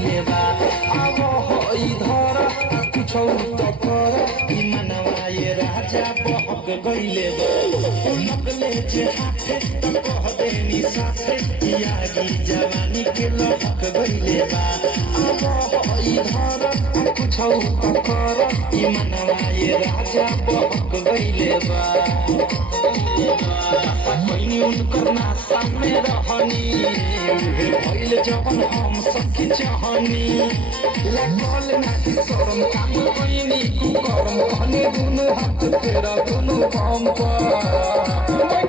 गइले बा अब हई धर कुछौ त कर ई मनवा ये राजा बहक गइले बा उलकले जे हाथे त कह देनी साथे यागी जवानी के लहक गइले बा अब हई धर कुछौ त कर ई मनवा ये राजा बहक गइले बा कोई उनकर नासा में रहनी भइल जवन हम सखी चाहनी लागल नाही शरम काम कोइनी कुकरम कहने दुनु हाथ तेरा दुनु बम पर